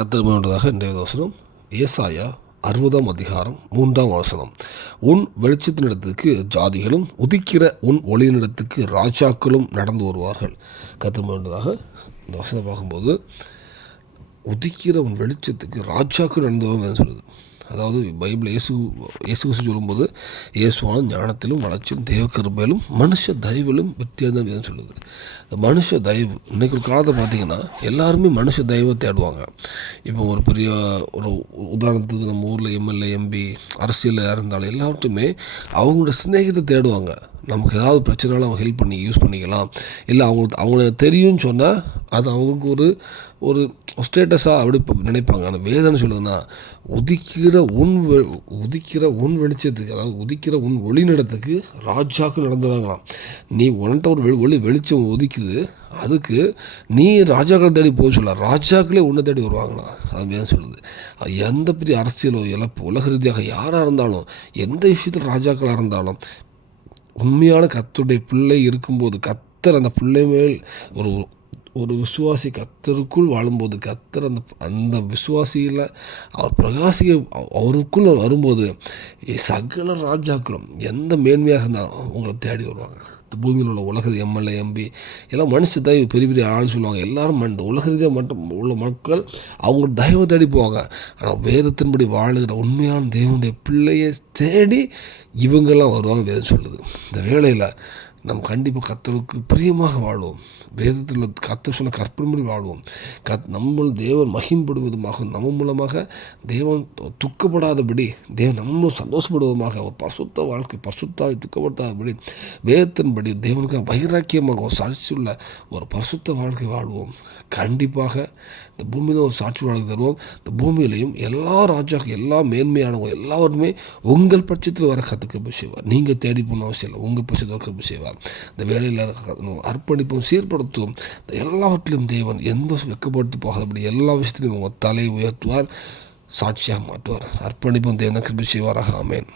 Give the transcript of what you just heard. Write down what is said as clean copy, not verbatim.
கர்த்தருடையதாக இன்றைய வசனம் ஏசாயா 60ஆம் அதிகாரம் 3ஆம் வசனம். உன் வெளிச்சத்தினிடத்துக்கு ஜாதிகளும் உதிக்கிற உன் ஒளியினிடத்துக்கு ராஜாக்களும் நடந்து வருவார்கள். கர்த்தருடையதாக இந்த வசனம் பார்க்கும்போது உதிக்கிற உன் வெளிச்சத்துக்கு ராஜாக்கள் நடந்து வருவாங்கன்னு சொல்லுது. அதாவது பைபிள் இயேசு சொல்லும்போது இயேசுவான ஞானத்திலும் வளர்ச்சியும் தேவ கிருபையிலும் மனுஷ தயவிலும் வித்தியாசம் சொல்லுது. மனுஷ தயவு இன்றைக்கு ஒரு காலத்தை பார்த்திங்கன்னா எல்லாருமே மனுஷ தயவை தேடுவாங்க. இப்போ ஒரு பெரிய ஒரு உதாரணத்துக்கு நம்ம ஊரில் எம்எல்ஏ எம்பி அரசியலில் இருந்தாலும் எல்லாவற்றுமே அவங்களோட சிநேகத்தை தேடுவாங்க. நமக்கு ஏதாவது பிரச்சனைனாலும் அவங்க ஹெல்ப் பண்ணி யூஸ் பண்ணிக்கலாம். இல்லை அவங்களுக்கு தெரியும்னு சொன்னால் அது அவங்களுக்கு ஒரு ஸ்டேட்டஸாக அப்படி நினைப்பாங்க. ஆனால் வேதனை சொல்லுதுன்னா உதிக்கிற உன் வெளிச்சத்துக்கு, அதாவது உதிக்கிற உன் ஒளிநடத்துக்கு ராஜாக்கள் நடந்துடுறாங்களாம். நீ உன்கிட்ட ஒரு வெளிச்சம் உதிக்குது, அதுக்கு நீ ராஜாக்கள் தேடி போக சொல்ல, ராஜாக்களே உன்னை தேடி வருவாங்களாம். அது வேதனை சொல்லுது. எந்த பெரிய அரசியலோ இழப்பு உலக ரீதியாக யாராக இருந்தாலும் எந்த விஷயத்தில் ராஜாக்களாக இருந்தாலும் உண்மையான கர்த்தருடைய பிள்ளை இருக்கும்போது கர்த்தர் அந்த பிள்ளை மேல் ஒரு விசுவாசி கர்த்தருக்குள் வாழும்போது கர்த்தர் அந்த விசுவாசியில் அவர் பிரகாசிக்க அவருக்குள் வரும்போது சகல ராஜாக்களும் எந்த மேன்மையாக இருந்தாலும் உங்களை தேடி வருவாங்க. பூமியில் உள்ள உலக எம்எல்ஏ எம்பி எல்லாம் மனுஷ தயவு பெரிய பெரிய ஆள் சொல்லுவாங்க. எல்லாரும் உலக ரீதியாக மட்டும் உள்ள மக்கள் அவங்க தயவை தேடி போவாங்க. ஆனால் வேதத்தின்படி வாழுகிற உண்மையான தேவனுடைய பிள்ளையை தேடி இவங்கெல்லாம் வருவாங்க. வேதம் சொல்லுது. இந்த வேளையில் நம்ம கண்டிப்பாக கர்த்தருக்கு பிரியமாக வாழ்வோம். வேதத்தில் கர்த்தர் சொன்ன கற்பனை வாழ்வோம். நம்ம தேவன் மகிம்படுவதுமாக நம்ம மூலமாக தேவன் துக்கப்படாதபடி தேவன் நம்ம சந்தோஷப்படுவதுமாக ஒரு பரிசுத்த வாழ்க்கை பரிசுத்தாய் துக்கப்படுத்தாதபடி வேதத்தின்படி தேவனுக்கு வைராக்கியமாக ஒரு சாட்சியுள்ள ஒரு பரிசுத்த வாழ்க்கை வாழ்வோம். கண்டிப்பாக இந்த பூமியில் ஒரு சாட்சி வாழ்க்கை தருவோம். இந்த பூமியிலையும் எல்லா ராஜாக்கள் எல்லா மேன்மையானவங்க எல்லாருமே உங்கள் பட்சத்தில் வர கற்றுக்க செய்வார். நீங்கள் தேடி போன அவசியம் இல்லை, உங்கள் பட்சத்தில் கற்றுக்க செய்வார். இந்த வேலையில் அர்ப்பணிப்பும் சீர்படுத்தும் எல்லாவற்றிலும் தேவன் எந்த வெக்கப்படுத்தி போகாதபடி எல்லா விஷயத்திலும் தலையை உயர்த்துவார், சாட்சியாக மாட்டுவார். அர்ப்பணிப்பும் தேவனுக்கு செய்வாராக. ஆமென்.